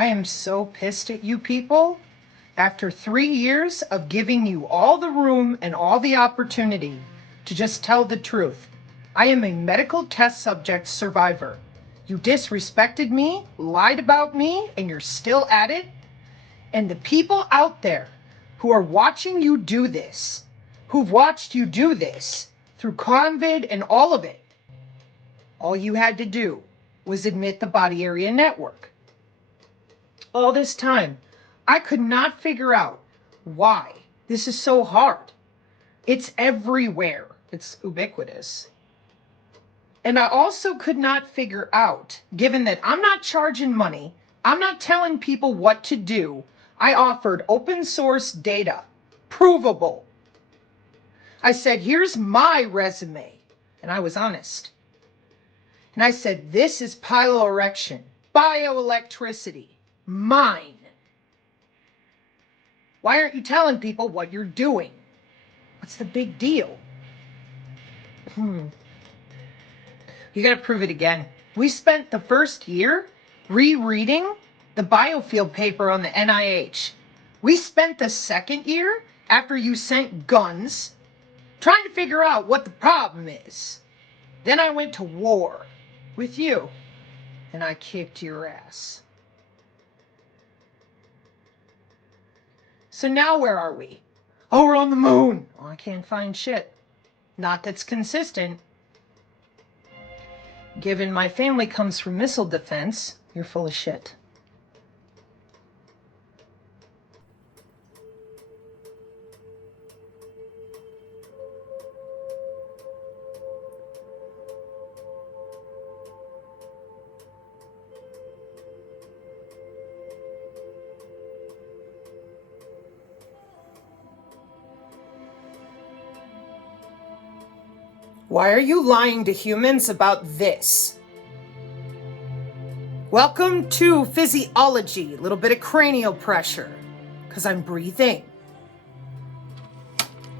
I am so pissed at you people. After 3 years of giving you all the room and all the opportunity to just tell the truth, I am a medical test subject survivor. You disrespected me, lied about me, and you're still at it. And the people out there who are watching you do this, who've watched you do this through COVID and all of it, all you had to do was admit the body area network. All this time, I could not figure out why this is so hard. It's everywhere. It's ubiquitous. And I also could not figure out, given that I'm not charging money, I'm not telling people what to do, I offered open source data, provable. I said, here's my resume. And I was honest. And I said, this is piloerection, bioelectricity, mine. Why aren't you telling people what you're doing? What's the big deal? You gotta prove it again. We spent the first year rereading the biofield paper on the NIH. We spent the second year, after you sent guns, trying to figure out what the problem is. Then I went to war with you, and I kicked your ass. So now where are we? Oh, we're on the moon. Oh, I can't find shit. Not that's consistent. Given my family comes from missile defense, you're full of shit. Why are you lying to humans about this? Welcome to physiology, a little bit of cranial pressure, because I'm breathing.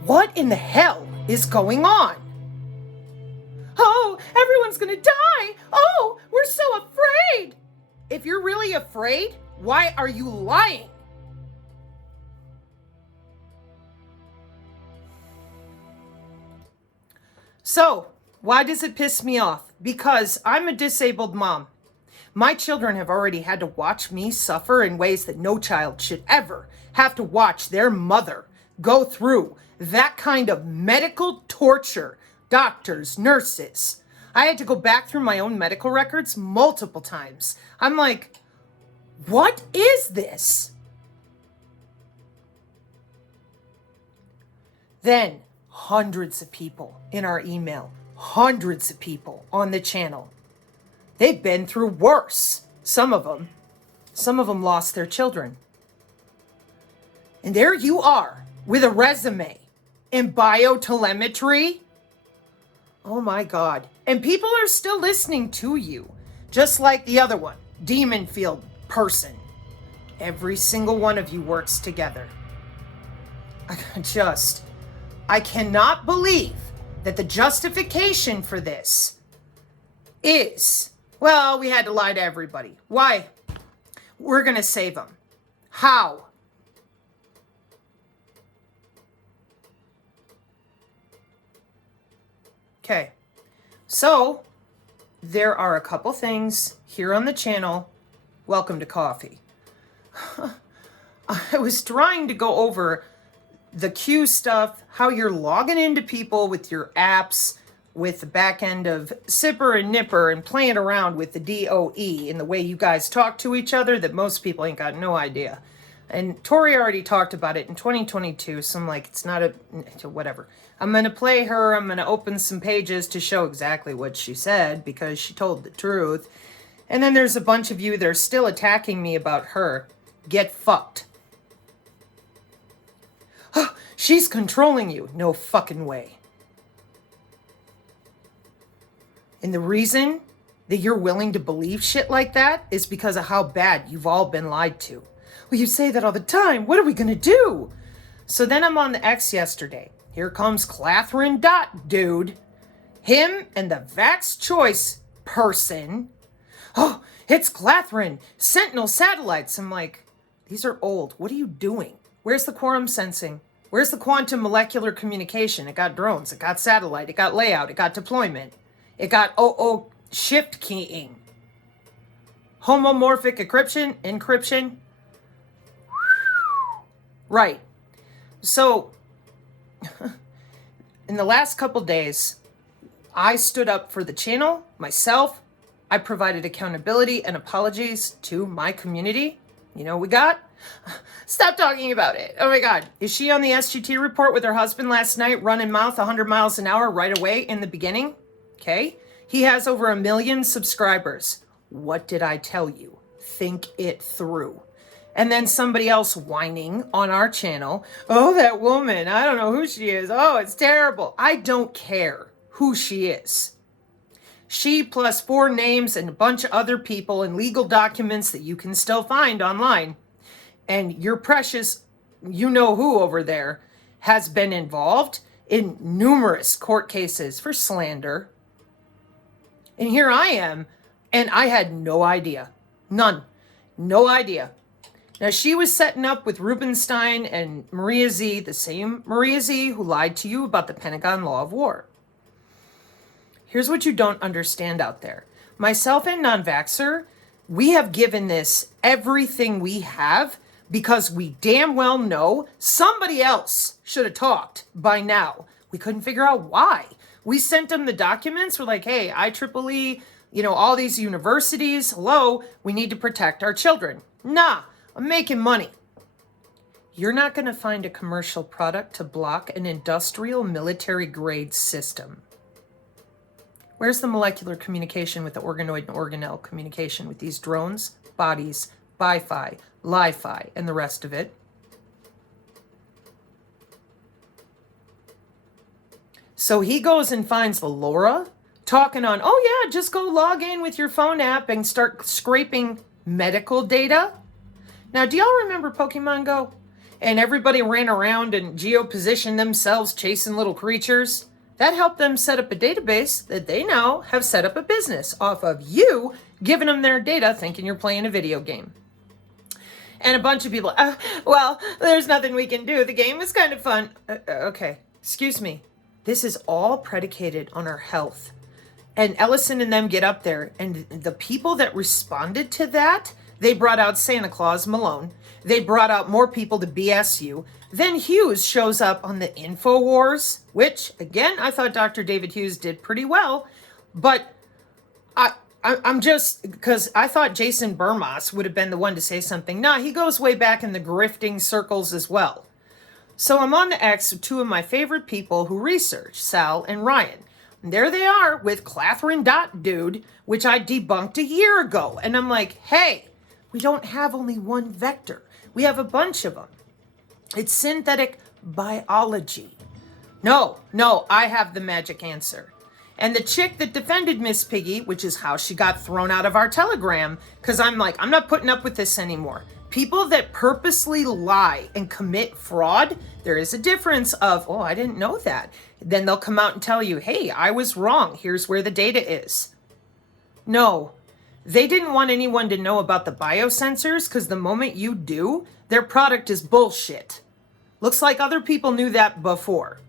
What in the hell is going on? Oh, everyone's gonna die. Oh, we're so afraid. If you're really afraid, why are you lying? So, why does it piss me off? Because I'm a disabled mom. My children have already had to watch me suffer in ways that no child should ever have to watch their mother go through that kind of medical torture. Doctors, nurses. I had to go back through my own medical records multiple times. I'm like, what is this? Then, hundreds of people in our email, hundreds of people on the channel. They've been through worse. Some of them lost their children. And there you are with a resume and biotelemetry. Oh my God. And people are still listening to you, just like the other one, Demon Field person. Every single one of you works together. I cannot believe that the justification for this is, well, we had to lie to everybody. Why? We're going to save them. How? Okay. So, there are a couple things here on the channel. Welcome to coffee. I was trying to go over the Q stuff, how you're logging into people with your apps, with the back end of Sipper and Nipper, and playing around with the DOE and the way you guys talk to each other that most people ain't got no idea. And Tori already talked about it in 2022, so I'm like, it's not whatever. I'm going to play her. I'm going to open some pages to show exactly what she said because she told the truth. And then there's a bunch of you that are still attacking me about her. Get fucked. She's controlling you. No fucking way. And the reason that you're willing to believe shit like that is because of how bad you've all been lied to. Well, you say that all the time. What are we going to do? So then I'm on the X yesterday. Here comes Clathrin Dot, dude. Him and the Vax Choice person. Oh, it's Clathrin, Sentinel satellites. I'm like, these are old. What are you doing? Where's the quorum sensing? Where's the quantum molecular communication? It got drones, it got satellite, it got layout, it got deployment, it got shift keying, homomorphic encryption. Right. So, in the last couple days, I stood up for the channel, myself. I provided accountability and apologies to my community. You know what we got? Stop talking about it. Oh my God. Is she on the SGT report with her husband last night, running mouth 100 miles an hour right away in the beginning? Okay. He has over 1 million subscribers. What did I tell you? Think it through. And then somebody else whining on our channel. Oh, that woman. I don't know who she is. Oh, it's terrible. I don't care who she is. She plus 4 names and a bunch of other people and legal documents that you can still find online. And your precious, you know who over there, has been involved in numerous court cases for slander. And here I am, and I had no idea. None. No idea. Now, she was setting up with Rubenstein and Maria Z, the same Maria Z who lied to you about the Pentagon Law of War. Here's what you don't understand out there. Myself and non-vaxxer, we have given this everything we have because we damn well know somebody else should have talked by now. We couldn't figure out why. We sent them the documents. We're like, hey, IEEE, all these universities, hello, we need to protect our children. Nah, I'm making money. You're not going to find a commercial product to block an industrial military grade system. Where's the molecular communication with the organoid and organelle communication with these drones, bodies, bi-fi, li-fi, and the rest of it? So he goes and finds the Laura talking on, oh yeah, just go log in with your phone app and start scraping medical data. Now, do y'all remember Pokemon Go? And everybody ran around and geopositioned themselves chasing little creatures. That helped them set up a database that they now have set up a business off of you giving them their data thinking you're playing a video game. And a bunch of people, well, there's nothing we can do. The game was kind of fun. Okay, excuse me. This is all predicated on our health. And Ellison and them get up there, and the people that responded to that, they brought out Santa Claus Malone. They brought out more people to BS you. Then Hughes shows up on the InfoWars, which, again, I thought Dr. David Hughes did pretty well. But I'm just, because I thought Jason Burmas would have been the one to say something. Nah, he goes way back in the grifting circles as well. So I'm on the X with 2 of my favorite people who research, Sal and Ryan. And there they are with Clathrin.dude, which I debunked a year ago. And I'm like, hey, we don't have only one vector. We have a bunch of them. It's synthetic biology. No, I have the magic answer. And the chick that defended Miss Piggy, which is how she got thrown out of our Telegram, because I'm like, I'm not putting up with this anymore. People that purposely lie and commit fraud, there is a difference of, oh, I didn't know that. Then they'll come out and tell you, hey, I was wrong. Here's where the data is. No, they didn't want anyone to know about the biosensors because the moment you do, their product is bullshit. Looks like other people knew that before.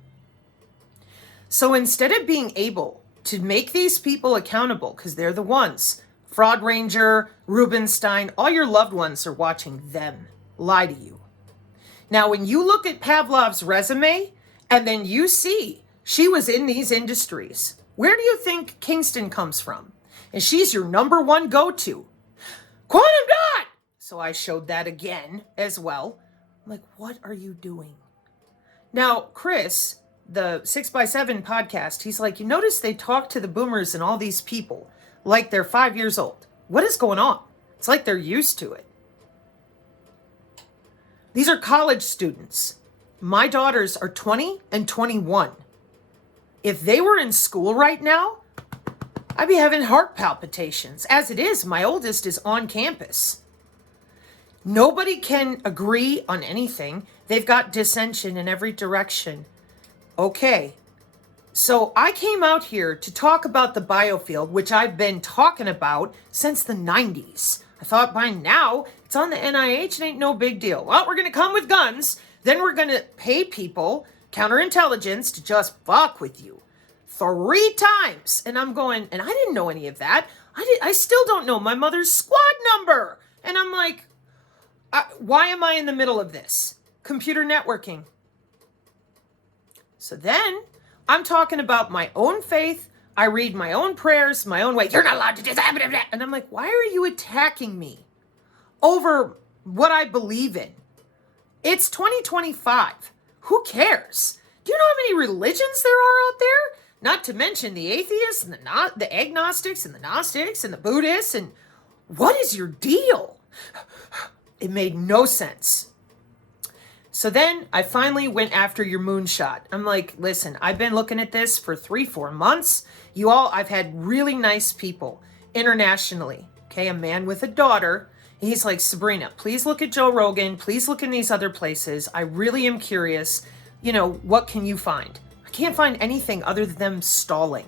So instead of being able to make these people accountable, because they're the ones, Fraud Ranger, Rubenstein, all your loved ones are watching them lie to you. Now, when you look at Pavlov's resume and then you see she was in these industries, where do you think Kingston comes from? And she's your number 1 go-to. Quantum dot! So I showed that again as well. I'm like, what are you doing? Now, Chris, the 6x7 podcast, he's like, you notice they talk to the boomers and all these people like they're 5 years old. What is going on? It's like they're used to it. These are college students. My daughters are 20 and 21. If they were in school right now, I'd be having heart palpitations. As it is, my oldest is on campus. Nobody can agree on anything. They've got dissension in every direction. Okay, So I came out here to talk about the biofield, which I've been talking about since the 90s. I thought by now it's on the NIH, it ain't no big deal. Well, we're going to come with guns, then we're going to pay people, counterintelligence, to just fuck with you 3 times. And I'm going, and I didn't know any of that. I still don't know my mother's squad number. And I'm like, why am I in the middle of this? Computer networking. So then I'm talking about my own faith. I read my own prayers, my own way. You're not allowed to do that. And I'm like, why are you attacking me over what I believe in? It's 2025. Who cares? Do you know how many religions there are out there? Not to mention the atheists and the agnostics and the Gnostics and the Buddhists. And what is your deal? It made no sense. So then I finally went after your moonshot. I'm like, listen, I've been looking at this for 3-4 months. I've had really nice people internationally. Okay, a man with a daughter. He's like, Sabrina, please look at Joe Rogan. Please look in these other places. I really am curious. What can you find? I can't find anything other than them stalling.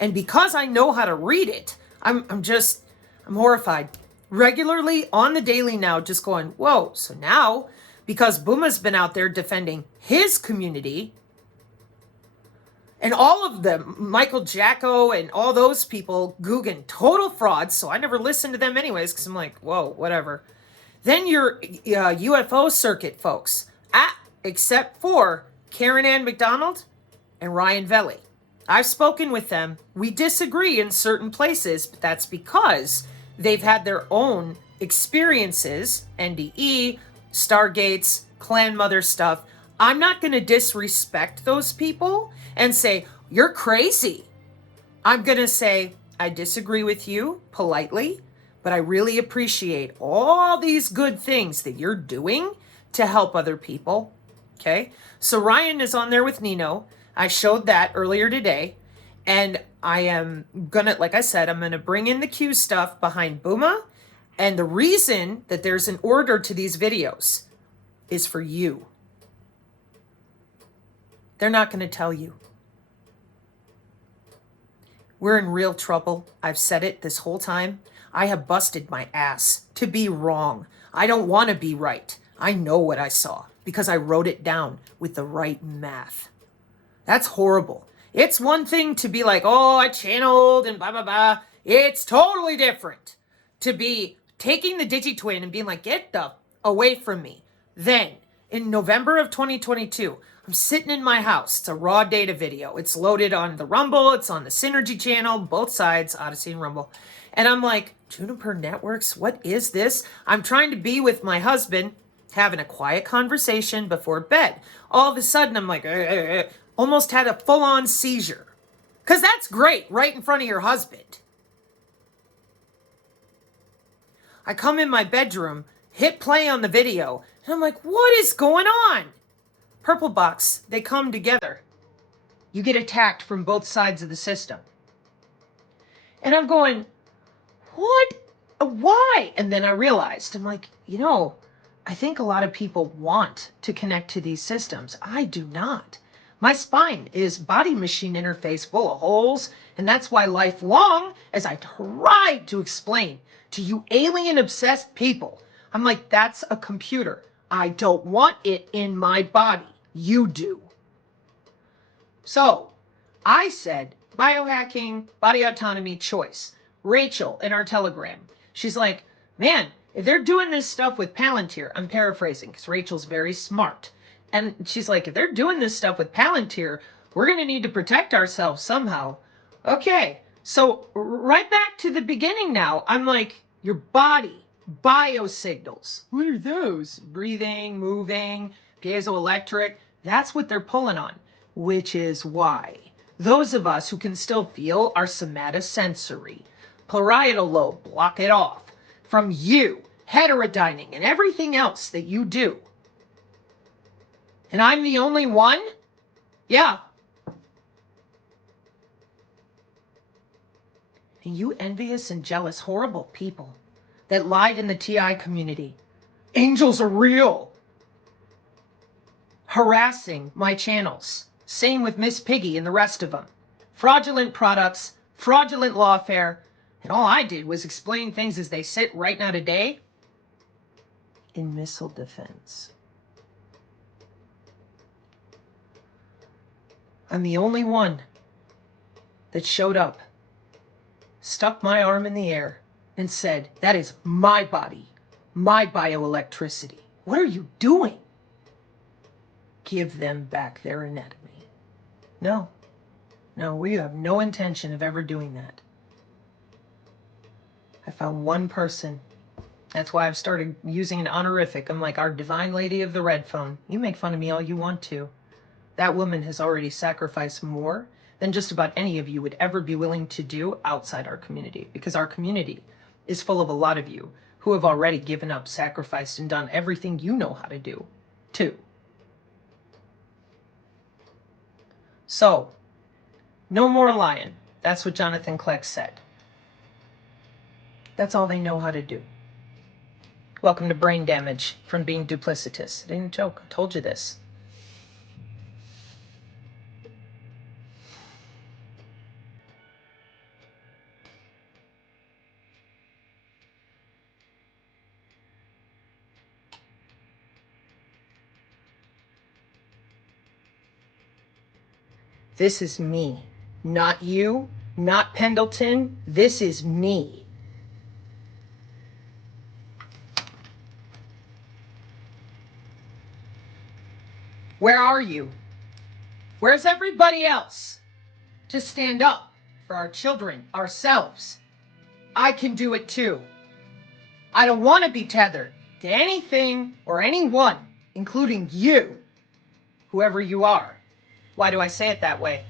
And because I know how to read it, I'm horrified. Regularly on the daily now, just going, whoa. So now, because Booma's been out there defending his community, and all of them, Michael Jacko and all those people, Guggen, total frauds. So I never listened to them anyways, because I'm like, whoa, whatever. Then your UFO circuit folks, except for Karen Ann McDonald and Ryan Velli. I've spoken with them. We disagree in certain places, but that's because they've had their own experiences, NDE, Stargates, Clan Mother stuff. I'm not going to disrespect those people and say, you're crazy. I'm going to say, I disagree with you politely, but I really appreciate all these good things that you're doing to help other people. Okay? So Ryan is on there with Nino. I showed that earlier today. And I am going to, like I said, I'm going to bring in the Q stuff behind Booma. And the reason that there's an order to these videos is for you. They're not going to tell you. We're in real trouble. I've said it this whole time. I have busted my ass to be wrong. I don't want to be right. I know what I saw because I wrote it down with the right math. That's horrible. It's one thing to be like, oh, I channeled and blah, blah, blah. It's totally different to be taking the DigiTwin and being like, get the away from me. Then, in November of 2022, I'm sitting in my house. It's a raw data video. It's loaded on the Rumble. It's on the Synergy channel, both sides, Odyssey and Rumble. And I'm like, Juniper Networks, what is this? I'm trying to be with my husband, having a quiet conversation before bed. All of a sudden, I'm like, almost had a full-on seizure. Because that's great, right in front of your husband. I come in my bedroom, hit play on the video, and I'm like, what is going on? Purple box, they come together. You get attacked from both sides of the system. And I'm going, what? Why? And then I realized, I'm like, I think a lot of people want to connect to these systems. I do not. My spine is body machine interface full of holes, and that's why lifelong, as I tried to explain to you alien obsessed people, I'm like, that's a computer. I don't want it in my body. You do. So I said, biohacking, body autonomy, choice. Rachel in our Telegram, she's like, man, if they're doing this stuff with Palantir, I'm paraphrasing because Rachel's very smart. And she's like, if they're doing this stuff with Palantir, we're going to need to protect ourselves somehow. Okay, so right back to the beginning now. I'm like, your body, biosignals. What are those? Breathing, moving, piezoelectric. That's what they're pulling on, which is why those of us who can still feel our somatosensory, parietal lobe, block it off from you, heterodyning, and everything else that you do. And I'm the only one? Yeah. And you envious and jealous, horrible people that lied in the TI community. Angels are real. Harassing my channels, Same with Miss Piggy and the rest of them. Fraudulent products, fraudulent lawfare, and all I did was explain things as they sit right now today in missile defense. I'm the only one that showed up, stuck my arm in the air, and said, that is my body, my bioelectricity. What are you doing? Give them back their anatomy. No, we have no intention of ever doing that. I found one person. That's why I've started using an honorific. I'm like, our divine lady of the red phone. You make fun of me all you want to. That woman has already sacrificed more than just about any of you would ever be willing to do outside our community, because our community is full of a lot of you who have already given up, sacrificed, and done everything you know how to do, too. So, no more lying. That's what Jonathan Kleck said. That's all they know how to do. Welcome to brain damage from being duplicitous. It ain't a joke. I told you this. This is me, not you, not Pendleton. This is me. Where are you? Where's everybody else to stand up for our children, ourselves? I can do it too. I don't want to be tethered to anything or anyone, including you, whoever you are. Why do I say it that way?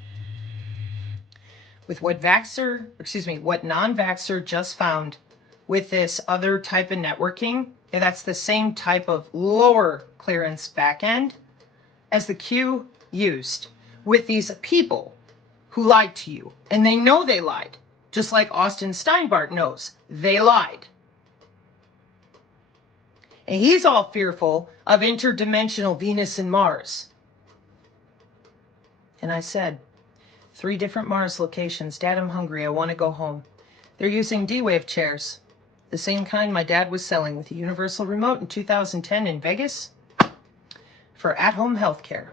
With what non-vaxxer just found with this other type of networking, that's the same type of lower clearance backend as the Q used with these people who lied to you. And they know they lied, just like Austin Steinbart knows they lied. And he's all fearful of interdimensional Venus and Mars. And I said, 3 different Mars locations. Dad, I'm hungry. I want to go home. They're using D-Wave chairs, the same kind my dad was selling with a universal remote in 2010 in Vegas for at-home healthcare.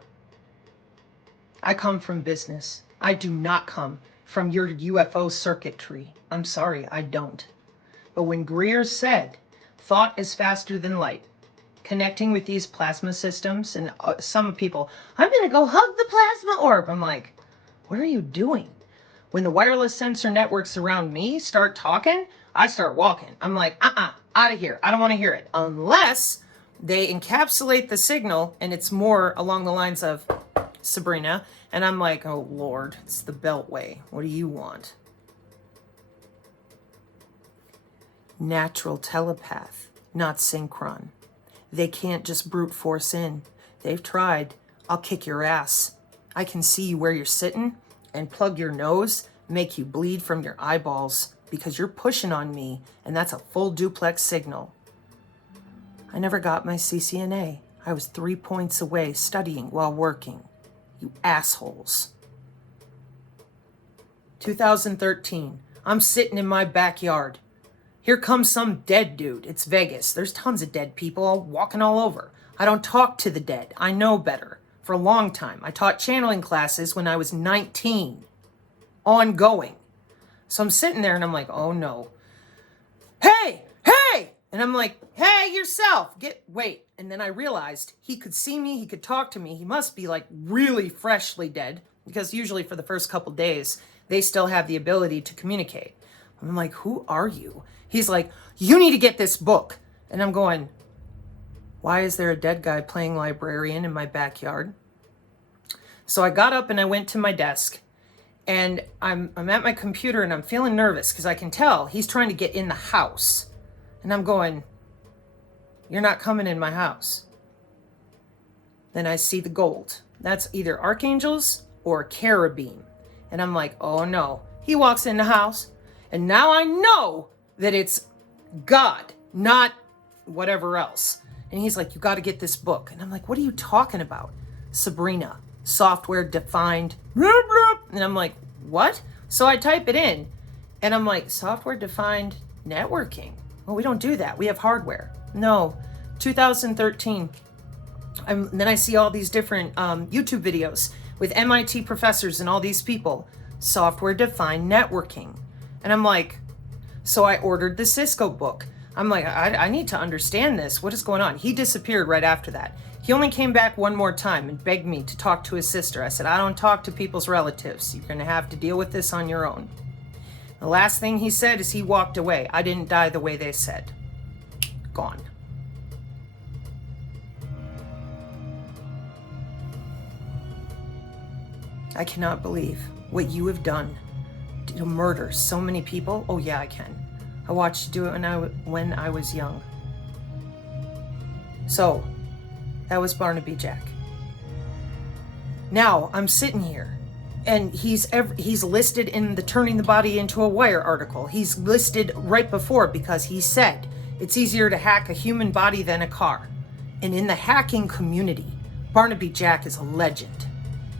I come from business. I do not come from your UFO circuitry. I'm sorry, I don't. But when Greer said, thought is faster than light, connecting with these plasma systems, and some people, I'm going to go hug the plasma orb. I'm like, what are you doing? When the wireless sensor networks around me start talking, I start walking. I'm like, out of here. I don't want to hear it. Unless they encapsulate the signal and it's more along the lines of Sabrina. And I'm like, oh Lord, it's the Beltway. What do you want? Natural telepath, not synchron. They can't just brute force in. They've tried. I'll kick your ass. I can see you where you're sitting and plug your nose, make you bleed from your eyeballs because you're pushing on me, and that's a full duplex signal. I never got my CCNA. I was 3 points away studying while working. You assholes. 2013. I'm sitting in my backyard. Here comes some dead dude. It's Vegas. There's tons of dead people all walking all over. I don't talk to the dead. I know better. For a long time. I taught channeling classes when I was 19. Ongoing. So I'm sitting there and I'm like, oh no. Hey! And I'm like, hey, yourself. Wait. And then I realized he could see me. He could talk to me. He must be like really freshly dead. Because usually for the first couple days, they still have the ability to communicate. I'm like, who are you? He's like, you need to get this book. And I'm going, why is there a dead guy playing librarian in my backyard? So I got up and I went to my desk. And I'm at my computer and I'm feeling nervous because I can tell he's trying to get in the house. And I'm going, you're not coming in my house. Then I see the gold. That's either archangels or cherubim. And I'm like, oh no. He walks in the house. And now I know that it's God, not whatever else. And he's like, you got to get this book. And I'm like, what are you talking about? Sabrina. software defined, and I'm like, what? So I type it in, and I'm like, software defined networking. Well, we don't do that. We have hardware. No, 2013. Then I see all these different YouTube videos with MIT professors and all these people, software defined networking. And I'm like, so I ordered the Cisco book. I'm like, I need to understand this. What is going on? He disappeared right after that. He only came back one more time and begged me to talk to his sister. I said, I don't talk to people's relatives. You're going to have to deal with this on your own. The last thing he said is he walked away. I didn't die the way they said. Gone. I cannot believe what you have done to murder so many people. Oh yeah, I can. I watched you do it when I was young. So, that was Barnaby Jack. Now, I'm sitting here, and he's listed in the Turning the Body into a Wire article. He's listed right before because he said it's easier to hack a human body than a car. And in the hacking community, Barnaby Jack is a legend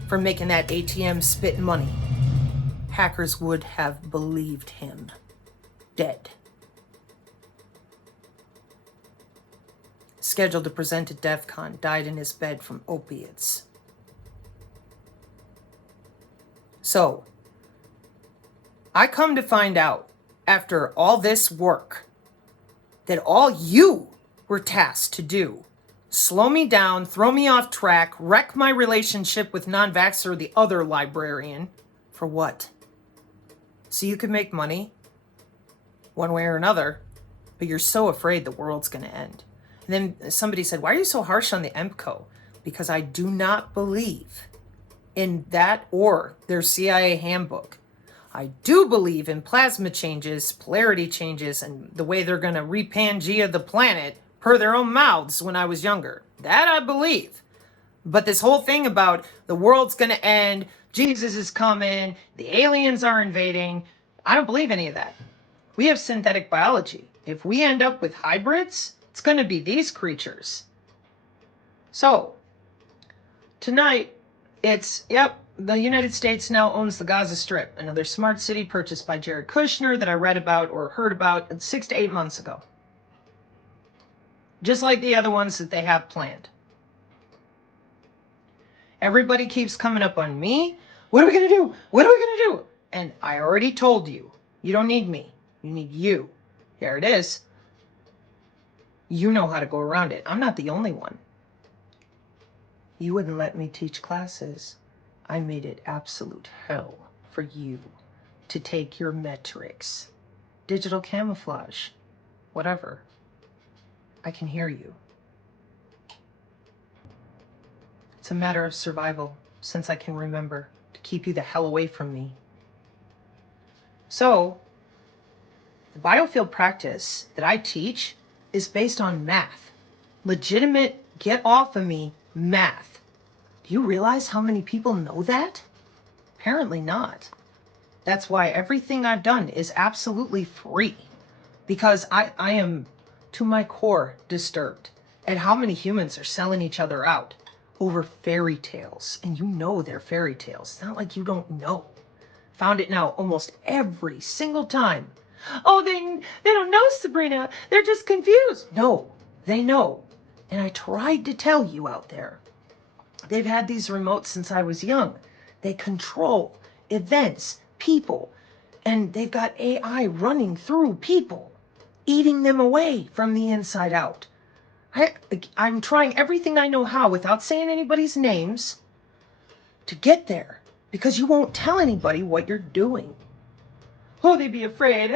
for making that ATM spit money. Hackers would have believed him dead. Scheduled to present at DEF CON, died in his bed from opiates. So, I come to find out, after all this work, that all you were tasked to do, slow me down, throw me off track, wreck my relationship with non-vaxxer, the other librarian, for what? So you can make money, one way or another, but you're so afraid the world's going to end. And then somebody said, why are you so harsh on the EMCO? Because I do not believe in that or their CIA handbook. I do believe in plasma changes, polarity changes, and the way they're going to re-Pangea the planet per their own mouths when I was younger. That I believe. But this whole thing about the world's going to end, Jesus is coming, the aliens are invading, I don't believe any of that. We have synthetic biology. If we end up with hybrids, it's going to be these creatures. So, tonight, the United States now owns the Gaza Strip, another smart city purchased by Jared Kushner that I read about or heard about 6 to 8 months ago. Just like the other ones that they have planned. Everybody keeps coming up on me. What are we going to do? What are we going to do? And I already told you, you don't need me. You need you. There it is. You know how to go around it. I'm not the only one. You wouldn't let me teach classes. I made it absolute hell for you to take your metrics. Digital camouflage. Whatever. I can hear you. It's a matter of survival, since I can remember, to keep you the hell away from me. So, the biofield practice that I teach is based on math. Legitimate, get off of me math. Do you realize how many people know that? Apparently not. That's why everything I've done is absolutely free. Because I am, to my core, disturbed at how many humans are selling each other out over fairy tales. And you know they're fairy tales. It's not like you don't know. Found it now almost every single time. Oh, they don't know, Sabrina. They're just confused. No, they know. And I tried to tell you out there. They've had these remotes since I was young. They control events, people, and they've got AI running through people, eating them away from the inside out. I'm trying everything I know how without saying anybody's names to get there because you won't tell anybody what you're doing. Oh, they'd be afraid.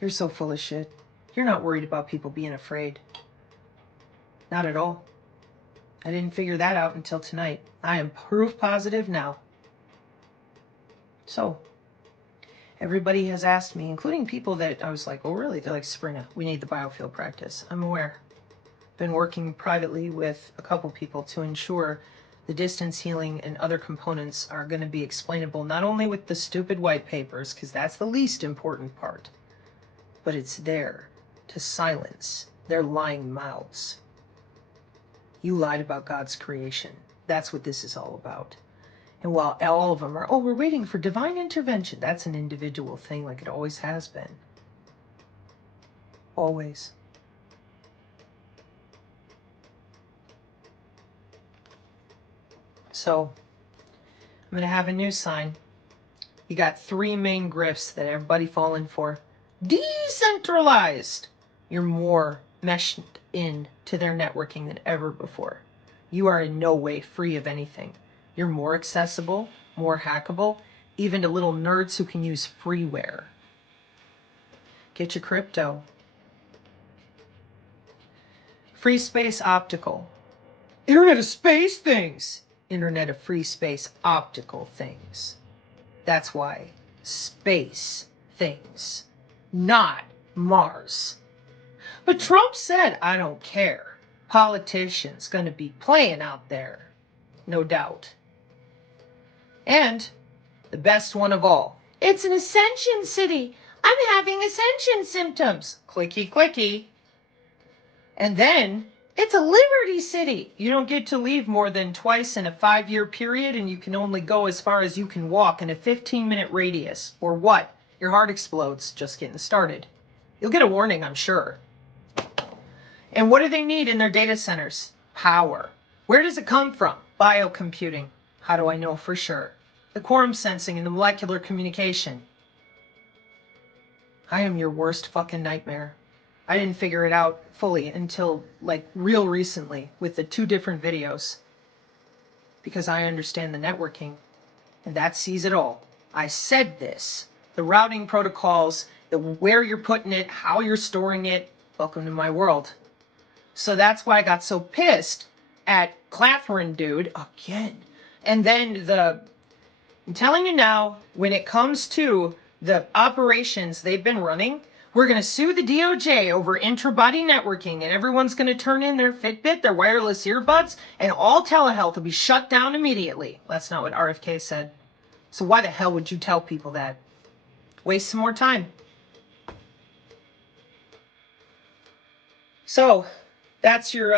You're so full of shit. You're not worried about people being afraid. Not at all. I didn't figure that out until tonight. I am proof positive now. So, everybody has asked me, including people that I was like, oh really? They're like, Sabrina, we need the biofield practice. I'm aware. Been working privately with a couple people to ensure the distance healing and other components are going to be explainable, not only with the stupid white papers, because that's the least important part, but it's there to silence their lying mouths. You lied about God's creation. That's what this is all about. And while all of them are, oh, we're waiting for divine intervention, that's an individual thing like it always has been. Always. So, I'm going to have a new sign. You got 3 main grifts that everybody falling for. Decentralized. You're more meshed in to their networking than ever before. You are in no way free of anything. You're more accessible, more hackable, even to little nerds who can use freeware. Get your crypto. Free space optical. Internet of space things. Internet of free space optical things. That's why space things, not Mars. But Trump said, I don't care. Politicians gonna be playing out there. No doubt. And the best one of all. It's an ascension city. I'm having ascension symptoms. Clicky, clicky. And then it's a liberty city. You don't get to leave more than twice in a 5-year period, and you can only go as far as you can walk in a 15-minute radius. Or what? Your heart explodes. Just getting started. You'll get a warning, I'm sure. And what do they need in their data centers? Power. Where does it come from? Biocomputing. How do I know for sure? The quantum sensing and the molecular communication. I am your worst fucking nightmare. I didn't figure it out fully until like real recently with the 2 different videos. Because I understand the networking and that sees it all. I said this. The routing protocols, where you're putting it, how you're storing it. Welcome to my world. So that's why I got so pissed at Claflin dude again. And then I'm telling you now, when it comes to the operations they've been running, we're going to sue the DOJ over intra-body networking, and everyone's going to turn in their Fitbit, their wireless earbuds, and all telehealth will be shut down immediately. That's not what RFK said. So why the hell would you tell people that? Waste some more time. So, that's your,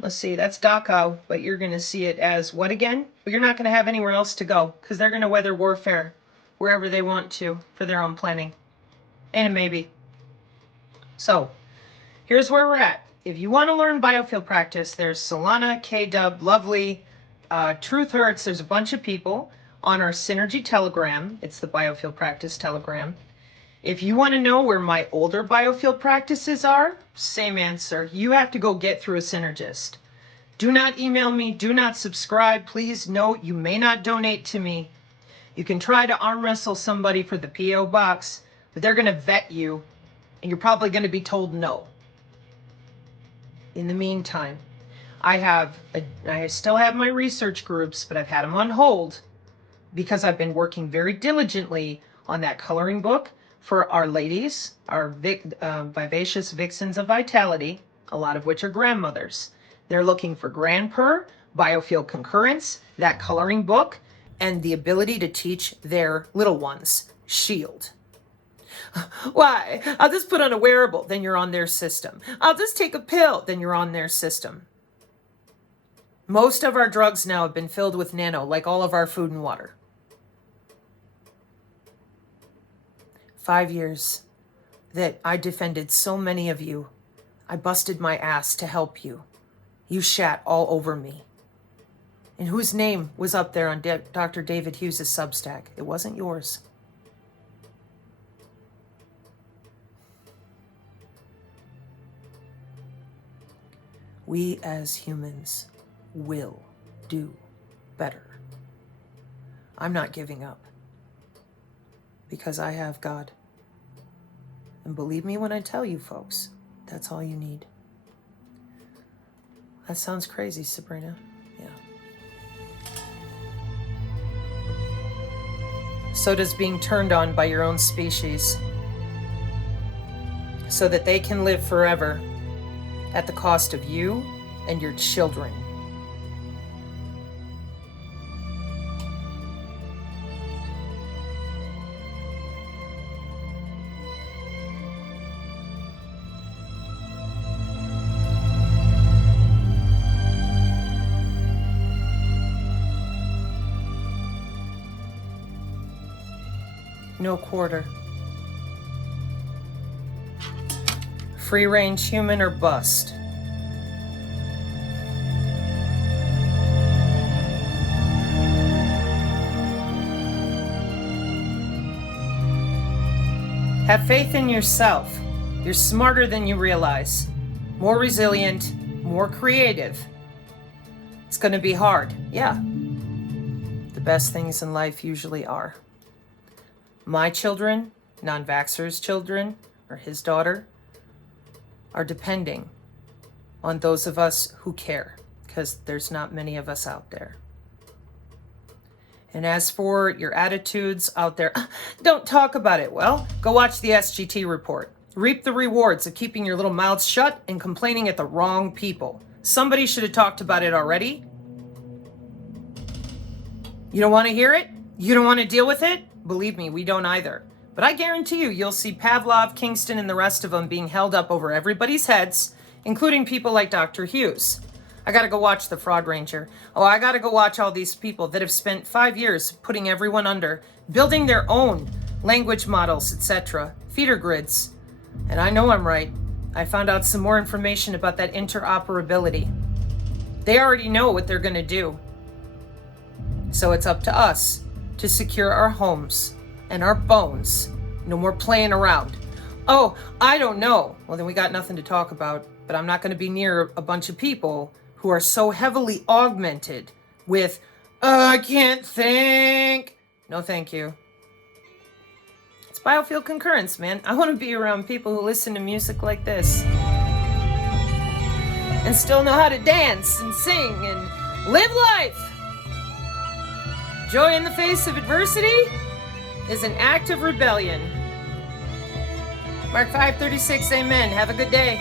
let's see, that's Dachau, but you're going to see it as what again? But you're not going to have anywhere else to go, because they're going to weather warfare wherever they want to for their own planning. And maybe. So, here's where we're at. If you want to learn biofield practice, there's Solana, KW, Lovely, Truth Hurts. There's a bunch of people on our Synergy Telegram. It's the biofield practice Telegram. If you want to know where my older biofield practices are, same answer. You have to go get through a synergist. Do not email me. Do not subscribe. Please note you may not donate to me. You can try to arm wrestle somebody for the P.O. box, but they're going to vet you, and you're probably going to be told no. In the meantime, I still have my research groups, but I've had them on hold because I've been working very diligently on that coloring book for our ladies, our vivacious vixens of vitality, a lot of which are grandmothers. They're looking for grandper, biofield concurrence, that coloring book, and the ability to teach their little ones shield. Why? I'll just put on a wearable, then you're on their system. I'll just take a pill, then you're on their system. Most of our drugs now have been filled with nano, like all of our food and water. 5 years that I defended so many of you. I busted my ass to help you. You shat all over me. And whose name was up there on Dr. David Hughes' Substack? It wasn't yours. We as humans will do better. I'm not giving up because I have God. And believe me when I tell you, folks, that's all you need. That sounds crazy, Sabrina. Yeah. So does being turned on by your own species so that they can live forever at the cost of you and your children. no quarter. Free range human or bust. Have faith in yourself. You're smarter than you realize. More resilient, more creative. It's going to be hard. Yeah. The best things in life usually are. My children, non-vaxxers' children, or his daughter, are depending on those of us who care, because there's not many of us out there. And as for your attitudes out there, don't talk about it. Well, go watch the SGT report. Reap the rewards of keeping your little mouths shut and complaining at the wrong people. Somebody should have talked about it already. You don't want to hear it? You don't want to deal with it? Believe me, we don't either. But I guarantee you'll see Pavlov, Kingston, and the rest of them being held up over everybody's heads, including people like Dr. Hughes. I gotta go watch the Fraud Ranger. Oh, I gotta go watch all these people that have spent 5 years putting everyone under, building their own language models, etc., feeder grids. And I know I'm right. I found out some more information about that interoperability. They already know what they're gonna do. So it's up to us to secure our homes and our bones. No more playing around. Oh, I don't know. Well, then we got nothing to talk about. But I'm not going to be near a bunch of people who are so heavily augmented with, I can't think. No, thank you. It's biofield concurrence, man. I want to be around people who listen to music like this and still know how to dance and sing and live life. Joy in the face of adversity is an act of rebellion. Mark 5:36, amen. Have a good day.